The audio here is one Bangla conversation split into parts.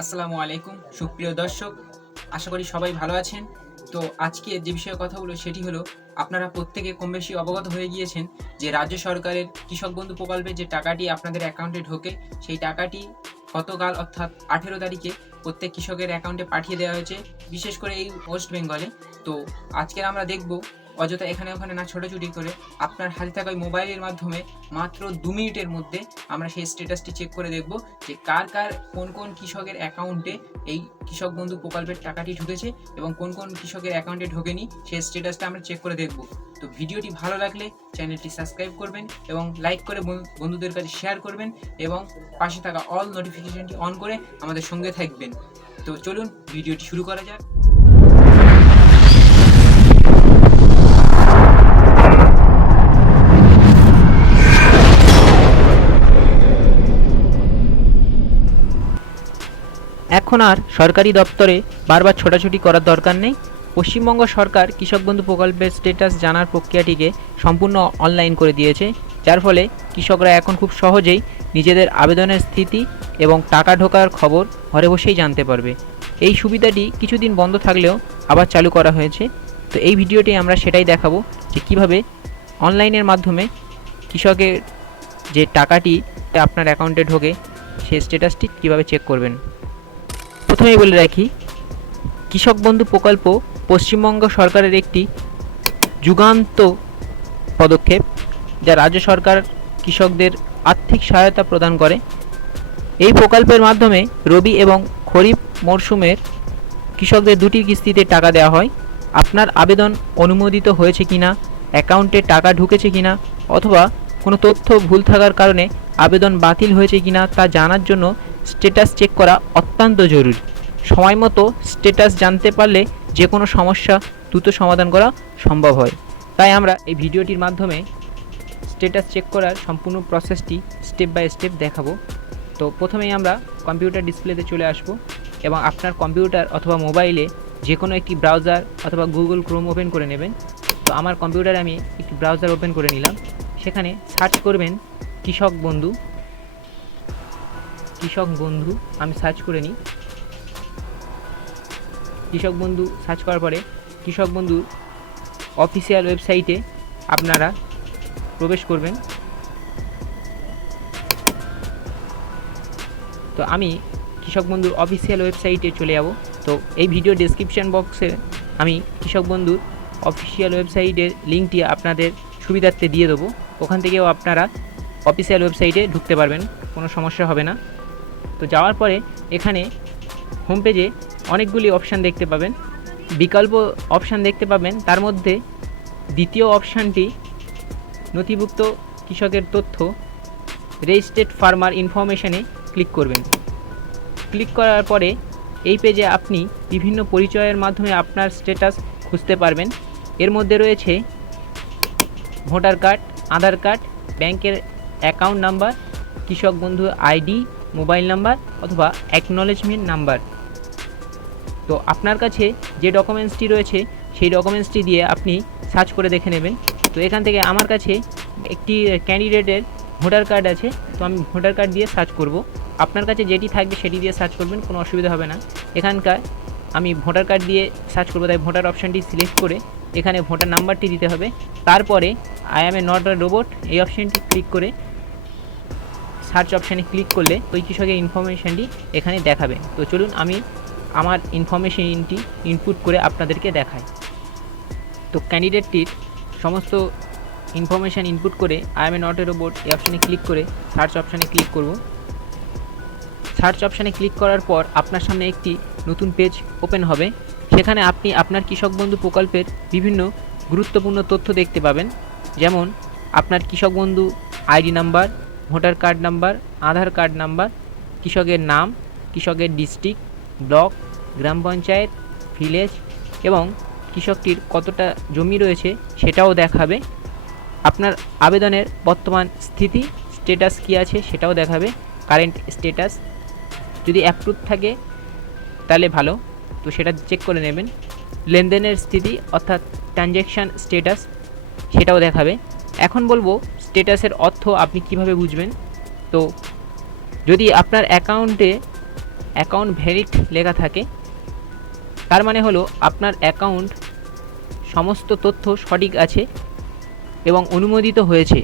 আসসালামু আলাইকুম, সুপ্রিয় দর্শক। আশা করি সবাই ভালো আছেন। তো আজকে যে বিষয়ে কথা বলব সেটি হলো, আপনারা প্রত্যেকে কম বেশি অবগত হয়ে গিয়েছেন যে রাজ্য সরকারের কৃষক বন্ধু প্রকল্পে যে টাকাটি আপনাদের অ্যাকাউন্টে ঢোকে, সেই টাকাটি গতকাল অর্থাৎ আঠেরো তারিখে প্রত্যেক কৃষকের অ্যাকাউন্টে পাঠিয়ে দেওয়া হয়েছে, বিশেষ করে এই ওয়েস্ট বেঙ্গলে। তো আজকের আমরা দেখব অযথা এখানে ওখানে না ছোটাছুটি করে আপনার হাতে থাকা মোবাইলের মাধ্যমে মাত্র দু মিনিটের মধ্যে আমরা সেই স্ট্যাটাসটি চেক করে দেখব যে কার কার কোন কোন কৃষকের অ্যাকাউন্টে এই কৃষক বন্ধু প্রকল্পের টাকাটি ঢুকেছে এবং কোন কোন কৃষকের অ্যাকাউন্টে ঢোকেনি সেই স্ট্যাটাসটা আমরা চেক করে দেখব। তো ভিডিওটি ভালো লাগলে চ্যানেলটি সাবস্ক্রাইব করবেন এবং লাইক করে বন্ধু- বন্ধুদের কাছে শেয়ার করবেন এবং পাশে থাকা অল নোটিফিকেশনটি অন করে আমাদের সঙ্গে থাকবেন। তো চলুন, ভিডিওটি শুরু করা যাক। এখন আর সরকারি দপ্তরে বারবার ছোটাছুটি করার দরকার নেই। পশ্চিমবঙ্গ সরকার কৃষক বন্ধু প্রকল্পের স্টেটাস জানার প্রক্রিয়াটিকে সম্পূর্ণ অনলাইন করে দিয়েছে, যার ফলে কৃষকরা এখন খুব সহজেই নিজেদের আবেদনের স্থিতি এবং টাকা ঢোকার খবর ঘরে বসেই জানতে পারবে। এই সুবিধাটি কিছুদিন বন্ধ থাকলেও আবার চালু করা হয়েছে। তো এই ভিডিওটি আমরা সেটাই দেখাবো যে কীভাবে অনলাইনের মাধ্যমে কৃষকের যে টাকাটি আপনার অ্যাকাউন্টে ঢোকে সেই স্ট্যাটাসটি কীভাবে চেক করবেন। প্রথমেই বলে রাখি, কৃষক বন্ধু প্রকল্প পশ্চিমবঙ্গ সরকারের একটি যুগান্ত পদক্ষেপ, যা রাজ্য সরকার কৃষকদের আর্থিক সহায়তা প্রদান করে। এই প্রকল্পের মাধ্যমে রবি এবং খরিফ মরশুমের কৃষকদের দুটি কিস্তিতে টাকা দেওয়া হয়। আপনার আবেদন অনুমোদিত হয়েছে কিনা, অ্যাকাউন্টে টাকা ঢুকেছে কিনা, অথবা কোনো তথ্য ভুল থাকার কারণে আবেদন বাতিল হয়েছে কিনা তা জানার জন্য স্ট্যাটাস চেক করা অত্যন্ত জরুরি। সময় মতো স্ট্যাটাস জানতে পারলে যে কোনো সমস্যা দ্রুত সমাধান করা সম্ভব হয়। তাই আমরা এই ভিডিওটির মাধ্যমে স্ট্যাটাস চেক করার সম্পূর্ণ প্রসেসটি স্টেপ বাই স্টেপ দেখাবো। তো প্রথমেই আমরা কম্পিউটার ডিসপ্লেতে চলে আসব এবং আপনার কম্পিউটার অথবা মোবাইলে যে কোনো একটি ব্রাউজার অথবা গুগল ক্রোম ওপেন করে নেবেন। তো আমার কম্পিউটারে আমি একটি ব্রাউজার ওপেন করে নিলাম। সেখানে সার্চ করবেন কৃষক বন্ধু। কৃষক বন্ধু, আমি সার্চ করে নিই। কৃষক বন্ধু সার্চ করার পরে কৃষক বন্ধু অফিসিয়াল ওয়েবসাইটে আপনারা প্রবেশ করবেন। তো আমি কৃষক বন্ধুর অফিসিয়াল ওয়েবসাইটে চলে যাব। তো এই ভিডিও ডেসক্রিপশন বক্সে আমি কৃষক বন্ধুর অফিসিয়াল ওয়েবসাইটের লিঙ্কটি আপনাদের সুবিধার্থে দিয়ে দেবো। ওখান থেকেও আপনারা অফিসিয়াল ওয়েবসাইটে ঢুকতে পারবেন, কোনো সমস্যা হবে না। তো যাওয়ার পরে এখানে হোম পেজে অনেকগুলি অপশান দেখতে পাবেন। বিকল্প অপশান দেখতে পাবেন। তার মধ্যে দ্বিতীয় অপশানটি নথিভুক্ত কৃষকের তথ্য রেজিস্ট্রেড ফার্মার ইনফরমেশনে ক্লিক করবেন। ক্লিক করার পরে এই পেজে আপনি বিভিন্ন পরিচয়ের মাধ্যমে আপনার স্ট্যাটাস খুঁজতে পারবেন। এর মধ্যে রয়েছে ভোটার কার্ড আধার কার্ড ব্যাংকের account number Krishak Bandhu ID mobile number অথবা অ্যাকনলেজমেন্ট নাম্বার। তো আপনার কাছে যে ডকুমেন্টসটি রয়েছে, সেই ডকুমেন্টসটি দিয়ে আপনি সার্চ করে দেখে নেবেন। তো এখান থেকে আমার কাছে একটি ক্যান্ডিডেটের ভোটার কার্ড আছে, তো আমি ভোটার কার্ড দিয়ে সার্চ করব। আপনার কাছে যেটি থাকবে সেটি দিয়ে সার্চ করবেন, কোনো অসুবিধা হবে না। এখানকার আমি ভোটার কার্ড দিয়ে সার্চ করব, তাই ভোটার অপশানটি সিলেক্ট করে এখানে ভোটার নাম্বারটি দিতে হবে। তারপরে I am a not a robot এই অপশানটি ক্লিক করে সার্চ অপশানে ক্লিক করলে ওই কৃষকের ইনফরমেশানটি এখানে দেখাবে। তো চলুন আমি আমার ইনফরমেশনটি ইনপুট করে আপনাদেরকে দেখাই। তো ক্যান্ডিডেটটির সমস্ত ইনফরমেশান ইনপুট করে I am a not a robot এই অপশানে ক্লিক করে সার্চ অপশানে ক্লিক করব। সার্চ অপশানে ক্লিক করার পর আপনার সামনে একটি নতুন পেজ ওপেন হবে। সেখানে আপনি আপনার কৃষক বন্ধু প্রকল্পের বিভিন্ন গুরুত্বপূর্ণ তথ্য দেখতে পাবেন। যেমন আপনার কৃষক বন্ধু ID number voter card number, Aadhaar card number, কৃষকের নাম, কৃষকের ডিস্ট্রিক্ট, ব্লক, গ্রাম পঞ্চায়েত, ভিলেজ এবং কৃষকটির কতটা জমি রয়েছে সেটাও দেখাবে। আপনার আবেদনের বর্তমান স্থিতি স্টেটাস কী আছে সেটাও দেখাবে। কারেন্ট স্টেটাস যদি অ্যাপ্রুভ থাকে, তাহলে ভালো। তো সেটা চেক করে নেবেন। লেনদেনের স্থিতি অর্থাৎ ট্রানজ্যাকশান স্টেটাস সেটাও দেখাবে। এখন বলব স্টেটাসের অর্থ আপনি কীভাবে বুঝবেন? তো, যদি আপনার অ্যাকাউন্টে অ্যাকাউন্ট ভ্যালিড লেখা থাকে, তার মানে হলো আপনার অ্যাকাউন্ট সমস্ত তথ্য সঠিক আছে এবং অনুমোদিত হয়েছে।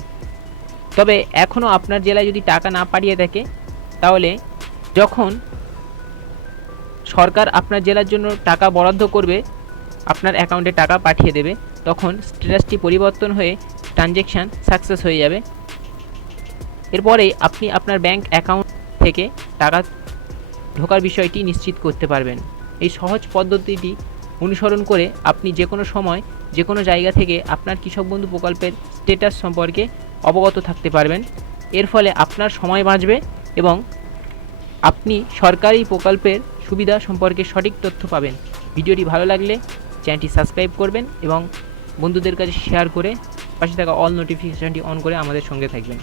তবে এখনও আপনার জেলায় যদি টাকা না পাঠিয়ে থাকে, তাহলে যখন সরকার আপনার জেলার জন্য টাকা বরাদ্দ করবে, আপনার অ্যাকাউন্টে টাকা পাঠিয়ে দেবে, তখন স্ট্যাটাসটি পরিবর্তন হয়ে ট্রানজ্যাকশান সাকসেস হয়ে যাবে। এরপরে আপনি আপনার ব্যাংক অ্যাকাউন্ট থেকে টাকা ঢোকার বিষয়টি নিশ্চিত করতে পারবেন। এই সহজ পদ্ধতিটি অনুসরণ করে আপনি যে কোনো সময় যে কোনো জায়গা থেকে আপনার কৃষক বন্ধু প্রকল্পের স্টেটাস সম্পর্কে অবগত থাকতে পারবেন। এর ফলে আপনার সময় বাঁচবে এবং আপনি সরকারি প্রকল্পের সুবিধা সম্পর্কে সঠিক তথ্য পাবেন। ভিডিওটি ভালো লাগলে চ্যানেলটি সাবস্ক্রাইব করবেন এবং বন্ধুদের কাছে শেয়ার করে পাশে থাকা অল নোটিফিকেশানটি অন করে আমাদের সঙ্গে থাকবেন।